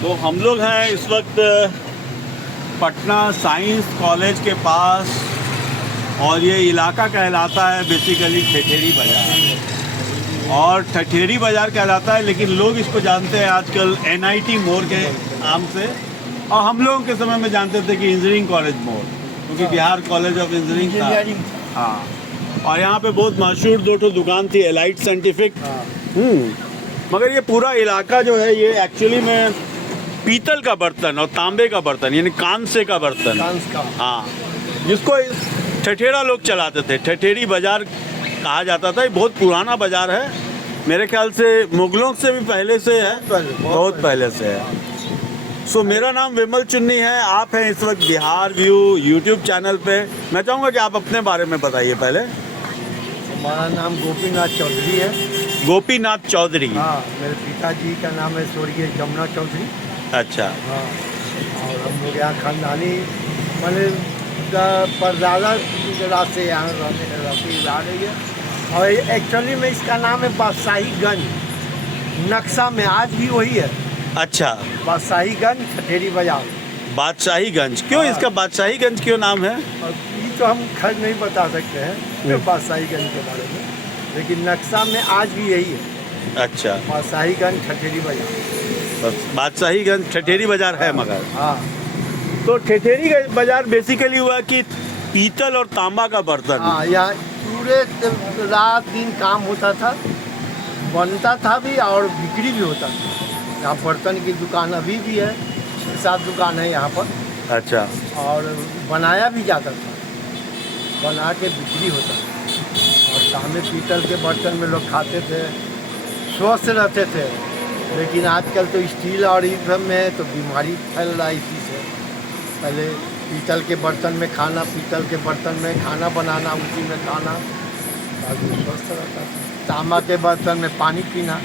तो हम लोग हैं इस वक्त पटना साइंस कॉलेज के पास और ये इलाका कहलाता है बेसिकली ठठेरी बाज़ार और ठठेरी बाज़ार कहलाता है, लेकिन लोग इसको जानते हैं आजकल NIT मोड़ के नाम से, और हम लोगों के समय में जानते थे कि इंजीनियरिंग कॉलेज मोड़, क्योंकि बिहार कॉलेज ऑफ इंजीनियरिंग था। हाँ, और यहाँ पे बहुत मशहूर दो ठो दुकान थी, एलाइट साइंटिफिक। मगर ये पूरा इलाका जो है ये एक्चुअली में पीतल का बर्तन और तांबे का बर्तन यानी कांसे का बर्तन, हाँ, जिसको ठठेरा लोग चलाते थे। ठठेरी बाज़ार कहा जाता था। ये बहुत पुराना बाज़ार है, मेरे ख्याल से मुगलों से भी पहले से है, बहुत पहले से है। सो मेरा नाम विमल चुन्नी है, आप हैं इस वक्त बिहार व्यू यूट्यूब चैनल पे। मैं चाहूँगा कि आप अपने बारे में बताइए पहले। हमारा नाम गोपीनाथ चौधरी है। गोपीनाथ चौधरी? हाँ, मेरे पिताजी का नाम है स्वर्गीय जमुना चौधरी। अच्छा। हाँ, और हम लोग यहाँ खानदानी मैंने परदादा रात से यहाँ रहती आ रही है। और एक्चुअली में इसका नाम है बादशाहीगंज, नक्शा में आज भी वही है। अच्छा, बादशाहीगंज ठठेरी बाजार। बादशाहीगंज क्यों? हाँ। इसका बादशाहीगंज क्यों नाम है? और ये तो हम खैर नहीं बता सकते हैं बादशाहीगंज के बारे में, लेकिन नक्शा में आज भी यही है। अच्छा, बादशाहीगंज ठठेरी बाजार। बस बादशाहीगंज ठठेरी बाज़ार है। मगर हाँ, तो ठठेरी बाज़ार बेसिकली हुआ कि पीतल और तांबा का बर्तन। हाँ, यहाँ पूरे रात दिन काम होता था, बनता था भी और बिक्री भी होता था। यहाँ बर्तन की दुकान अभी भी है, 7 दुकान है यहाँ पर। अच्छा। और बनाया भी जाता था, बना के बिक्री होता था। और तांबे पीतल के बर्तन में लोग खाते थे, स्वस्थ रहते थे। लेकिन आजकल तो स्टील और इस सब में है तो बीमारी फैल रहा है इसी से। पहले पीतल के बर्तन में खाना, पीतल के बर्तन में खाना बनाना, उसी में खाना, आदमी स्वस्थ रहता था। तांबा के बर्तन में पानी पीना,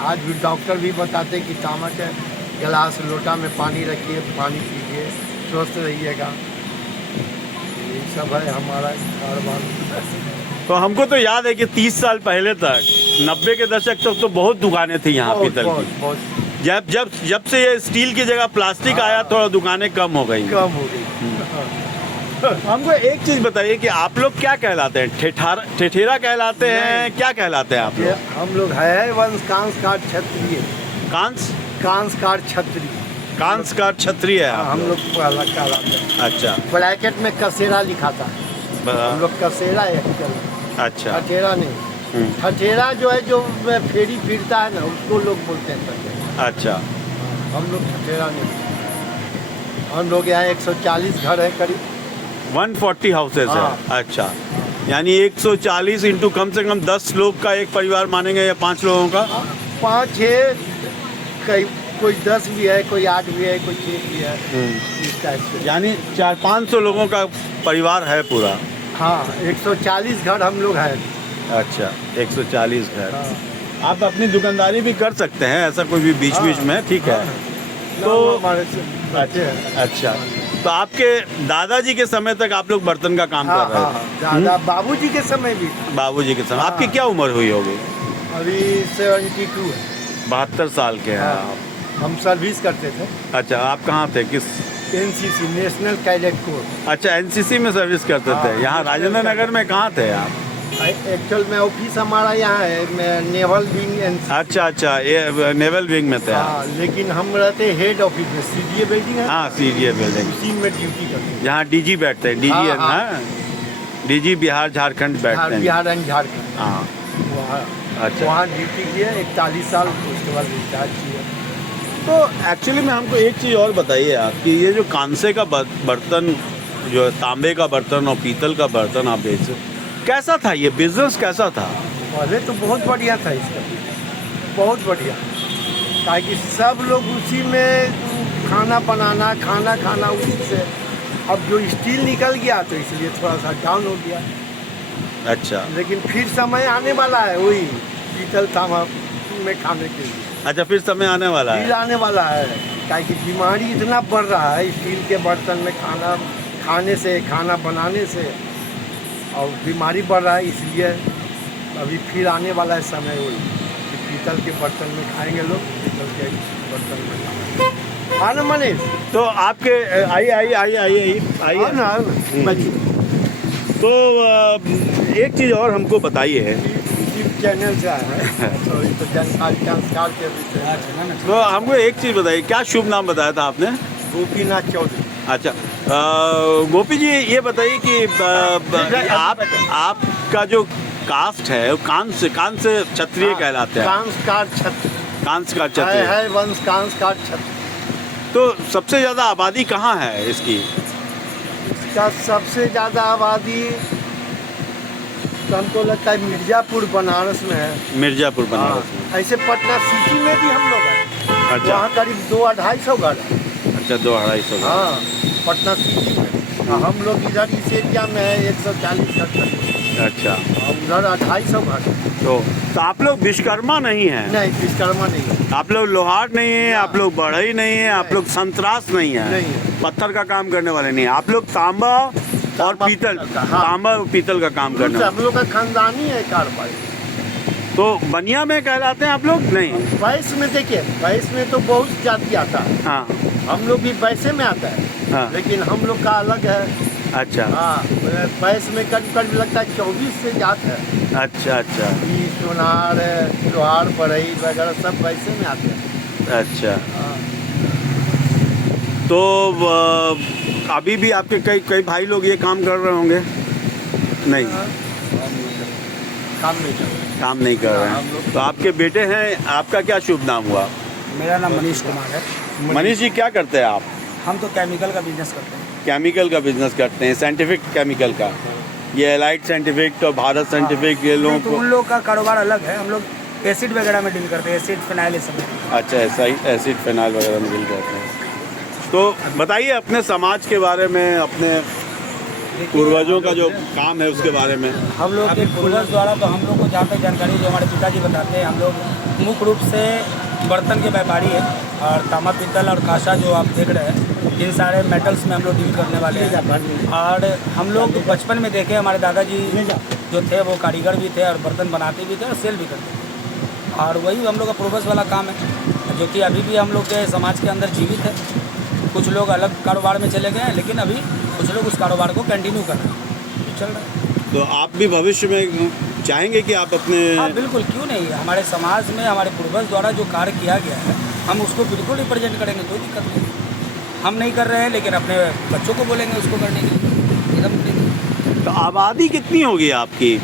आज भी डॉक्टर भी बताते कि तांबा के गिलास लोटा में पानी रखिए, पानी पीजिए, स्वस्थ रहिएगा। ये सब है हमारा कारोबार। तो हमको तो याद है कि 30 साल पहले तक, 90 के दशक तक तो बहुत दुकानें थी यहाँ पीतल की। जब से ये स्टील की जगह प्लास्टिक आया, थोड़ा दुकानें कम हो गई। हमको एक चीज़ बताइए कि आप लोग क्या कहलाते हैं? ठठेरा कहलाते हैं? क्या कहलाते हैं आप लोग? हम लोग है वंश कांसकार क्षत्रिय। कांसकार क्षत्रिय। कांसकार क्षत्रिय है हम लोग कहलाते हैं। अच्छा। ब्रैकेट में कसेरा लिखा था, हम लोग कसेरा है। अच्छा। ठठेरा नहीं, ठठेरा जो है जो फेरी फिरता है ना, उसको लोग बोलते हैं ठठेरा। अच्छा। हम लोग ठठेरा नहीं। हम लोग यहाँ 140 घर है करीब, 140 हाउसेज है। हाँ। अच्छा, यानी 140 इंटू कम से कम 10 लोग का एक परिवार मानेंगे या 5 लोगों का? 5-6, कोई 10 भी है, कोई 8 भी है, कोई 6 भी है, इस टाइप से। यानी 400-500 लोगों का परिवार है पूरा। हाँ, 140 घर हम लोग हैं। अच्छा, 140 घर। हाँ। आप अपनी दुकानदारी भी कर सकते हैं, ऐसा कोई भी बीच में, ठीक है। तो हमारे से बच्चे हैं। अच्छा, तो आपके दादाजी के समय तक आप लोग बर्तन का काम कर रहे थे? दादा बाबूजी के समय भी। बाबूजी के समय। हाँ। आपकी क्या उम्र हुई होगी? अभी 72 है। 72 साल के हैं हाँ। आप। हम सर्विस करते थे। अच्छा, आप कहाँ थे? किस? NCC, national cadet corps. अच्छा, NCC में सर्विस करते थे। हाँ। यहाँ राजेंद्र नगर में कहाँ थे आप? एक्चुअल में ऑफिस हमारा यहाँ है, मैं नेवल विंग NCC। अच्छा, ये नेवल विंग में थे आप। हाँ, लेकिन हम रहते हेड ऑफिस में, CDA बिल्डिंग है। हाँ, CDA बिल्डिंग, उसी में ड्यूटी करते हैं। जहाँ DG बैठते हैं। DG है ना? DG बिहार झारखंड बैठते हैं। बिहार एंड झारखंड। हाँ। वहाँ अच्छा। वहाँ ड्यूटी किए 41 साल, उसके बाद रिटायर किए। तो एक्चुअली में हमको एक चीज़ और बताइए आप कि ये जो कांसे का बर्तन, जो तांबे का बर्तन और पीतल का बर्तन आप बेचते, कैसा था ये बिजनेस? कैसा था? पहले तो बहुत बढ़िया था इसका, बहुत बढ़िया, ताकि सब लोग उसी में खाना बनाना, खाना खाना उसी से। अब जो स्टील निकल गया तो इसलिए थोड़ा सा डाउन हो गया। अच्छा। लेकिन फिर समय आने वाला है वही पीतल तांबा में खाने के लिए। अच्छा, फिर समय आने वाला है। फिर आने वाला है, ताकि बीमारी इतना बढ़ रहा है स्टील के बर्तन में खाना खाने से, खाना बनाने से, और बीमारी बढ़ रहा है, इसलिए अभी फिर आने वाला है समय वही। कि पीतल के बर्तन में खाएंगे लोग, पीतल के बर्तन में खाएंगे। हाँ ना मनीष? तो आपके आइए आइए आइए आइए हाँ आइए। ना, बैठिए। तो एक चीज़ और हमको बताइए। यूट्यूब चैनल से आया है तो इस तो जानकारी संस्कार के विषय में। तो हमको एक चीज़ बताइए, क्या शुभ नाम बताया था आपने? गोपीनाथ चौधरी। अच्छा, गोपी जी ये बताइए कि आपका जो कास्ट है वो कांस से क्षत्रिय कहलाते हैं। कांसकार छत्र कांसकार क्षत्रिय है, वंश कांसकार छत्र। तो सबसे ज़्यादा आबादी कहाँ है इसकी? इसका सबसे ज़्यादा आबादी तो हमको लगता है मिर्ज़ापुर बनारस में है। मिर्ज़ापुर बनारस में। हाँ, ऐसे पटना सिटी में भी हम लोग हैं। अच्छा। वहाँ करीब 200-250 घर है। अच्छा, 200-250। हाँ, पटना सिटी में। हम लोग इधर इस एरिया में है 140 घर तक। अच्छा, और उधर 250 घर है। तो आप लोग विश्वकर्मा नहीं हैं? नहीं, विश्वकर्मा नहीं है। आप लोग लोहार नहीं हैं, आप लोग बढ़ई नहीं हैं, आप लोग संतरास नहीं हैं, नहीं है। पत्थर का काम करने वाले नहीं हैं, आप लोग तांबा और पीतल, हाँ। तांबा और पीतल का काम करने हम लोग का खानदानी है कारोबार। तो बनिया में कहलाते हैं आप लोग? नहीं। बैस में देखिए, बैस में तो बहुत जाति आता है। हाँ हम लोग भी बैसे में आता है। हाँ। लेकिन हम लोग का अलग है। अच्छा हाँ, बैस में करीब करीब लगता है 24 से जात है। अच्छा अच्छा ई सोनार है, लोहार, बढ़ई वगैरह सब बैसे में आते हैं। अच्छा। हाँ। तो अभी भी आपके कई कई भाई लोग ये काम कर रहे होंगे? नहीं, काम नहीं कर रहे। काम नहीं कर रहे हम हैं। लोग- तो आपके बेटे हैं, आपका क्या शुभ नाम हुआ? मेरा नाम मनीष कुमार है। मनीष जी क्या करते हैं आप? हम तो केमिकल का बिजनेस करते हैं। केमिकल का बिजनेस करते हैं, साइंटिफिक केमिकल का। ये एलाइट साइंटिफिक और भारत साइंटिफिक ये लोगों नहीं, तो को। उन लोग का कारोबार अलग है। हम लोग एसिड वगैरह में डील करते हैं, एसिड फिनाइल ये सब में। अच्छा, ऐसा ही एसिड फिनाइल वगैरह में डील करते हैं। तो बताइए अपने समाज के बारे में, अपने पूर्वजों का जो काम है उसके बारे में। हम लोग के पूर्वज द्वारा तो हम लोग को जहाँ तक जानकारी जो हमारे पिताजी बताते हैं, हम लोग मुख्य रूप से बर्तन के व्यापारी हैं और तांबा, पीतल और कांसा जो आप देख रहे हैं, इन सारे मेटल्स में हम लोग डील करने वाले हैं। और हम लोग बचपन में देखे हमारे दादाजी जो थे वो कारीगर भी थे और बर्तन बनाते भी थे और सेल भी करते थे। और वही हम लोग का पूर्वज वाला काम है जो कि अभी भी हम लोग के समाज के अंदर जीवित है। कुछ लोग अलग कारोबार में चले गए हैं, लेकिन अभी कुछ लोग उस कारोबार को कंटिन्यू कर रहे हैं, चल रहा है। तो आप भी भविष्य में चाहेंगे कि आप अपने। हाँ बिल्कुल, क्यों नहीं। हमारे समाज में हमारे पूर्वज द्वारा जो कार्य किया गया है हम उसको बिल्कुल रिप्रेजेंट करेंगे, कोई दिक्कत नहीं। हम नहीं कर रहे हैं लेकिन अपने बच्चों को बोलेंगे उसको करने के लिए, एकदम नहीं। तो आबादी कितनी होगी आपकी?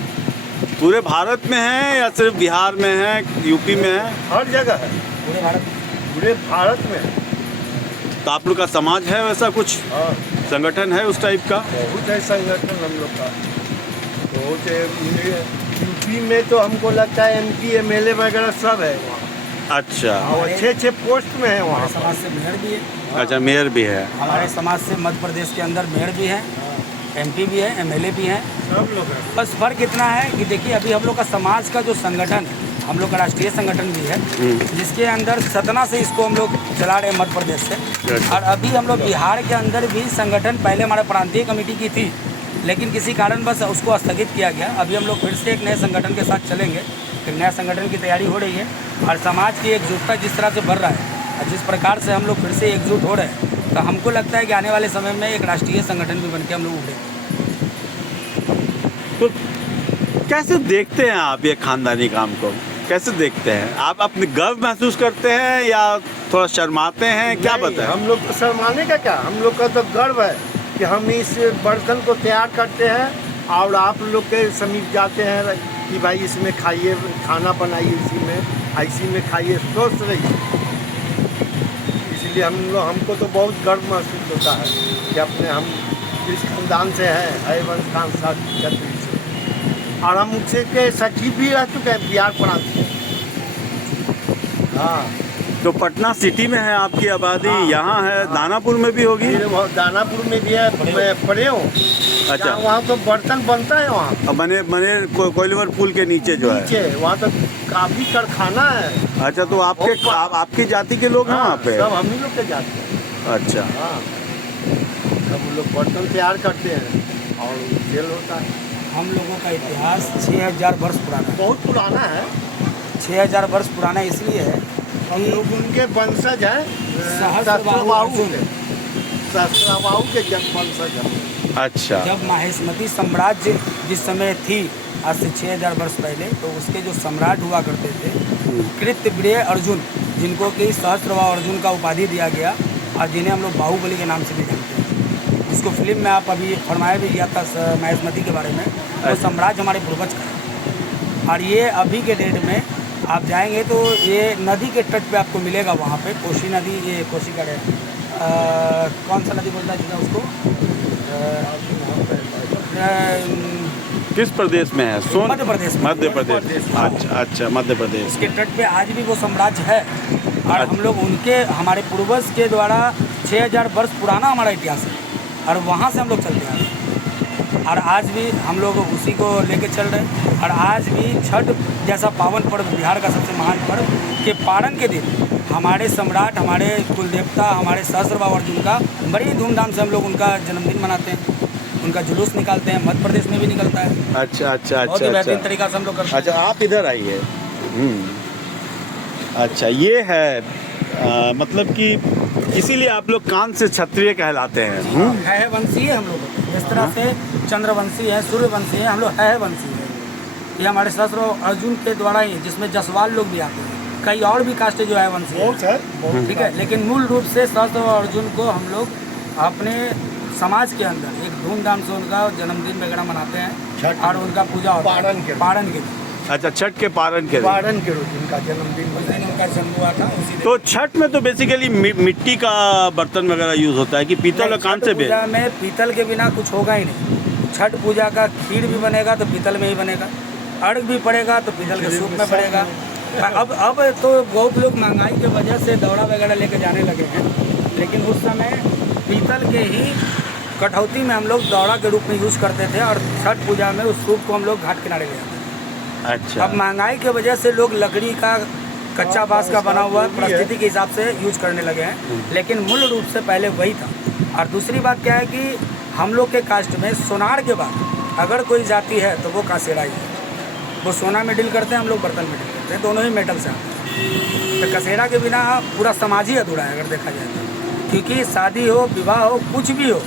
पूरे भारत में है या सिर्फ बिहार में है, यूपी में है? हर जगह है, पूरे भारत में। पूरे भारत में है। तो आप लोग का समाज है वैसा कुछ हाँ, संगठन है उस टाइप का? बहुत है संगठन हम लोग का। बहुत है। यूपी में तो हमको लगता है MP MLA वगैरह सब है वहाँ। अच्छा और अच्छे पोस्ट में है वहाँ हमारे पर। समाज से मेयर भी है। अच्छा, मेयर भी है। हमारे समाज से मध्य प्रदेश के अंदर मेयर भी है, MP भी है, MLA भी हैं। सब लोग हैं। बस फर्क इतना है कि देखिए अभी हम लोग का समाज का जो संगठन है, हम लोग का राष्ट्रीय संगठन भी है जिसके अंदर सतना से इसको हम लोग चला रहे हैं मध्य प्रदेश से। और अभी हम लोग बिहार के अंदर भी संगठन, पहले हमारे प्रांतीय कमेटी की थी लेकिन किसी कारण बस उसको स्थगित किया गया। अभी हम लोग फिर से एक नए संगठन के साथ चलेंगे, एक नया संगठन की तैयारी हो रही है। और समाज की एकजुटता जिस तरह से बढ़ रहा है और जिस प्रकार से हम लोग फिर से एकजुट हो रहे हैं, तो हमको लगता है कि आने वाले समय में एक राष्ट्रीय संगठन भी बन के हम लोग उभरेंगे। तो कैसे देखते हैं आप ये खानदानी काम को? कैसे देखते हैं आप? अपने गर्व महसूस करते हैं या थोड़ा शर्माते हैं? क्या नहीं, बताएं? हम लोग को शर्माने का क्या, हम लोग का तो गर्व है कि हम इस बर्तन को तैयार करते हैं और आप लोग के समीप जाते हैं कि भाई इसमें खाइए, खाना बनाइए, इसी में खाइए, स्वस्थ रहिए। इसलिए हमको तो बहुत गर्व महसूस होता है कि अपने हम इस खानदान से हैं, हरिवंश खान साहब छत्री से। और हम उससे के सचिव भी रह चुके हैं बिहार प्रांत से। हाँ, तो पटना सिटी में है आपकी आबादी? यहाँ है, दानापुर में भी होगी? फिर वहाँ दानापुर में भी है, मैं पढ़े हूँ। अच्छा, वहाँ तो बर्तन बनता है वहाँ अब मने कोइलवर पुल के नीचे जो है। नीचे, वहाँ तो काफी कारखाना है। अच्छा, तो आपकी जाति के लोग हैं वहाँ पे? सब हम ही लोग के जाते हैं। अच्छा, हाँ, सब लोग बर्तन तैयार करते हैं और सेल होता है। हम लोगों का इतिहास 6000 वर्ष पुराना है। बहुत पुराना है। 6000 वर्ष पुराना इसलिए है हम लोग उनके वंशज हैं, सहस्त्रबाहु सहस्त्रबाहु के वंशज हैं। अच्छा। जब माहेश्मती साम्राज्य जिस समय थी, आज से 6000 वर्ष पहले, तो उसके जो सम्राट हुआ करते थे कृतविर्य अर्जुन, जिनको कि सहस्त्रबाहु अर्जुन का उपाधि दिया गया और जिन्हें हम लोग बाहुबली के नाम से भी जानते हैं, जिसको फिल्म में आप अभी फरमाया भी गया था माहेश्मती के बारे में, वो साम्राज्य हमारे पूर्वज का है। और ये अभी के डेट में आप जाएंगे तो ये नदी के तट पे आपको मिलेगा, वहाँ पे कोसी नदी, ये कोसी का कौन सा नदी बोलता है जिसका उसको किस प्रदेश में है? मध्य प्रदेश में। मध्य प्रदेश। अच्छा अच्छा, मध्य प्रदेश। इसके तट पे आज भी वो साम्राज्य है और हम लोग उनके, हमारे पूर्वज के द्वारा 6000 वर्ष पुराना हमारा इतिहास है और वहाँ से हम लोग चलते आ रहे हैं और आज भी हम लोग उसी को लेके चल रहे हैं। और आज भी छठ जैसा पावन पर्व, बिहार का सबसे महान पर्व के पारण के दिन हमारे सम्राट, हमारे कुलदेवता, हमारे सहस्त्रबाहु अर्जुन का बड़ी धूमधाम से हम लोग उनका जन्मदिन मनाते हैं, उनका जुलूस निकालते हैं। मध्य प्रदेश में भी निकलता है। अच्छा अच्छा बहुत ही अच्छा बेहतरीन अच्छा तरीका से हम लोग करते हैं। अच्छा, आप इधर आइए। अच्छा, ये है मतलब कि इसीलिए आप लोग कान से क्षत्रिय कहलाते हैं। है वंशीय हम लोग, इस तरह से चंद्रवंशी है, सूर्यवंशी है, हम लोग है वंशी है। ये हमारे सहस्त्र अर्जुन के द्वारा ही, जिसमें जसवाल लोग भी आते हैं, कई और भी कास्ट जो है वंशी है, ठीक है, लेकिन मूल रूप से सहस्त्र अर्जुन को हम लोग अपने समाज के अंदर एक धूमधाम से उनका जन्मदिन वगैरह मनाते हैं और उनका पूजा होता है पारण के दिन। अच्छा, छठ के पारण के रोज उनका जन्मदिन, उस दिन उनका जन्म हुआ था। उसी दिन तो छठ में तो बेसिकली मिट्टी का बर्तन वगैरह यूज होता है कि पीतल और कांच से भी? पूजा में पीतल के बिना कुछ होगा ही नहीं। छठ पूजा का खीर भी बनेगा तो पीतल में ही बनेगा, अर्घ भी पड़ेगा तो पीतल के सूप में पड़ेगा। अब तो बहुत लोग महंगाई की वजह से दौड़ा वगैरह लेके जाने लगे हैं, लेकिन उस समय पीतल के ही कटौती में हम लोग दौड़ा के रूप में यूज़ करते थे और छठ पूजा में उस सूप को हम लोग घाट किनारे ले जाते थे। अच्छा। अब महंगाई की वजह से लोग लकड़ी का, कच्चा बांस का बना हुआ परिस्थिति के हिसाब से यूज करने लगे हैं, लेकिन मूल रूप से पहले वही था। और दूसरी बात क्या है कि हम लोग के कास्ट में सोनार के बाद अगर कोई जाति है तो वो कासेरा ही है। वो सोना में डील करते हैं, हम लोग बर्तन में डील करते हैं, दोनों ही मेटल से आते हैं। तो कसेरा के बिना पूरा समाज ही अधूरा है अगर देखा जाए तो, क्योंकि शादी हो, विवाह हो, कुछ भी हो,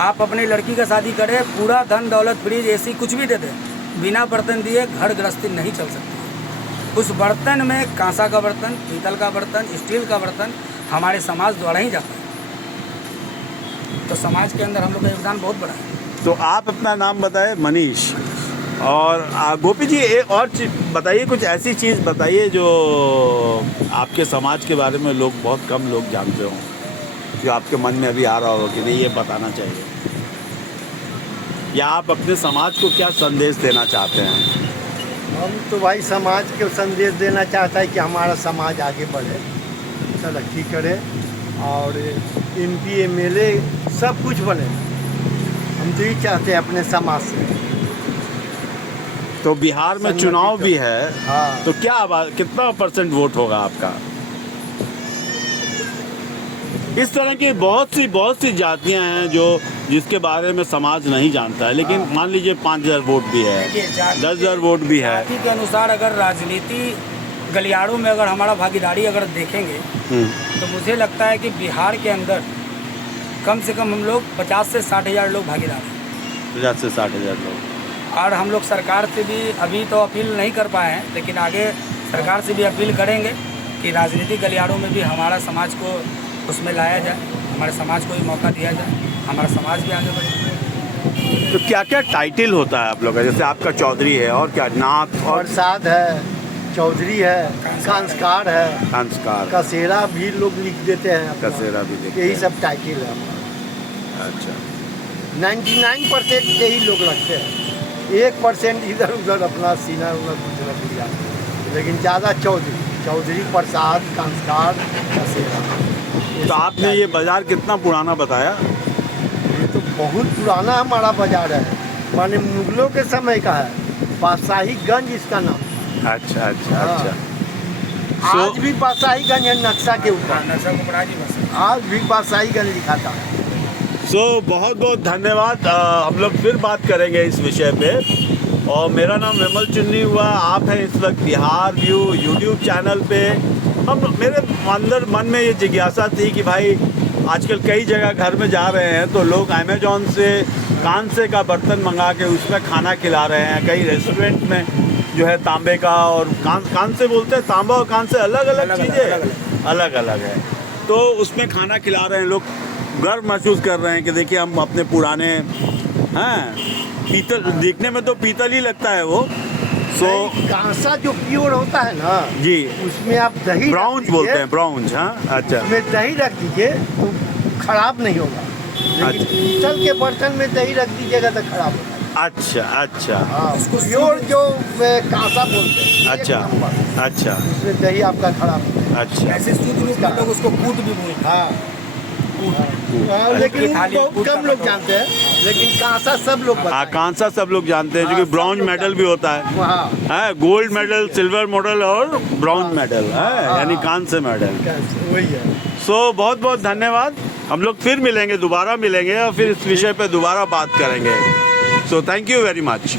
आप अपनी लड़की का शादी करें, पूरा धन दौलत, फ्रिज, एसी कुछ भी दे दें, बिना बर्तन दिए घर गृहस्थी नहीं चल सकती। उस बर्तन में कांसा का बर्तन, पीतल का बर्तन, स्टील का बर्तन हमारे समाज द्वारा ही जाता है। तो समाज के अंदर हम लोग का योगदान बहुत बड़ा है। तो आप अपना नाम बताएं। मनीष। और गोपी जी, एक और चीज़ बताइए, कुछ ऐसी चीज़ बताइए जो आपके समाज के बारे में लोग, बहुत कम लोग जानते हों, जो आपके मन में अभी आ रहा हो कि नहीं ये बताना चाहिए, या आप अपने समाज को क्या संदेश देना चाहते हैं? हम तो भाई समाज को संदेश देना चाहता है कि हमारा समाज आगे बढ़े, तरक्की करे और MP MLA सब कुछ बने। हम तो ये चाहते हैं अपने समाज से। तो बिहार में चुनाव भी है, हाँ। तो क्या कितना % वोट होगा आपका? इस तरह की बहुत सी जातियां हैं जो जिसके बारे में समाज नहीं जानता है, लेकिन मान लीजिए 5000 वोट भी है, 10,000 वोट भी है। जाति के अनुसार अगर राजनीति गलियारों में अगर हमारा भागीदारी अगर देखेंगे तो मुझे लगता है कि बिहार के अंदर कम से कम हम लोग 50 से 60,000 लोग भागीदार हैं। 50 से 60,000 लोग। और हम लोग सरकार से भी अभी तो अपील नहीं कर पाए हैं, लेकिन आगे सरकार से भी अपील करेंगे कि राजनीतिक गलियारों में भी हमारा समाज को उसमें लाया जाए, हमारे समाज को भी मौका दिया जाए, हमारा समाज भी आगे बढ़े। तो क्या क्या टाइटल होता है आप लोग का? जैसे आपका चौधरी है, और क्या नाथ और प्रसाद है, चौधरी है, संस्कार है, संस्कार, कसेरा भी लोग लिख देते हैं, कसेरा भी लिखते यही हैं। सब टाइटल है हमारा। अच्छा। 99% यही लोग रखते हैं, 1% इधर उधर अपना सीना कुछ रख लिया, लेकिन ज़्यादा चौधरी, प्रसाद, संस्कार, कसेरा। तो आपने ये बाजार कितना पुराना बताया? ये तो बहुत पुराना हमारा बाजार है, माने मुगलों के समय का है, बादशाहीगंज इसका नाम। अच्छा अच्छा हाँ। अच्छा। आज भी बादशाहीगंज है नक्शा के ऊपर, नक्शा को पढ़ा जी बस। आज भी बादशाहीगंज लिखा था। बहुत बहुत धन्यवाद। हम लोग फिर बात करेंगे इस विषय पे। और मेरा नाम विमल चुन्नी हुआ। आप हैं इस वक्त बिहार व्यू यूट्यूब चैनल पे। मेरे अंदर मन में ये जिज्ञासा थी कि भाई आजकल कई जगह घर में जा रहे हैं तो लोग अमेजोन से कांसे का बर्तन मंगा के उसमें खाना खिला रहे हैं। कई रेस्टोरेंट में जो है तांबे का और कांसे बोलते हैं, तांबा और कांसे अलग अलग चीज़ें अलग अलग है। तो उसमें खाना खिला रहे हैं, लोग गर्व महसूस कर रहे हैं कि देखिए हम अपने पुराने हैं पीतल, देखने में तो पीतल ही लगता है वो। कांसा जो प्योर होता है ना जी, उसमें आप दही ब्राउन्ज बोलते हैं, ब्राउन्ज। हाँ, अच्छा। उसमें दही रख दीजिए तो खराब नहीं होगा, लेकिन पीतल के बर्तन में दही रख दीजिएगा तो खराब होगा। अच्छा अच्छा। हाँ, प्योर जो कांसा बोलते हैं। अच्छा अच्छा। उसमें दही आपका खराब होगा। अच्छा। ऐसे शुद्ध रूप में लोग उसको कूट भी बोलते हैं। हाँ, लेकिन बहुत कम लोग जानते हैं, लेकिन कांसा सब लोग बताएंगे। कांसा सब लोग जानते हैं, क्योंकि ब्रॉन्ज मेडल भी होता है। हाँ, गोल्ड मेडल, सिल्वर मेडल और ब्रॉन्ज मेडल है, यानी कांस्य मेडल। वही है। सो बहुत बहुत धन्यवाद। हम लोग फिर मिलेंगे, दोबारा मिलेंगे और फिर इस विषय पे दोबारा बात करेंगे। So thank you very much.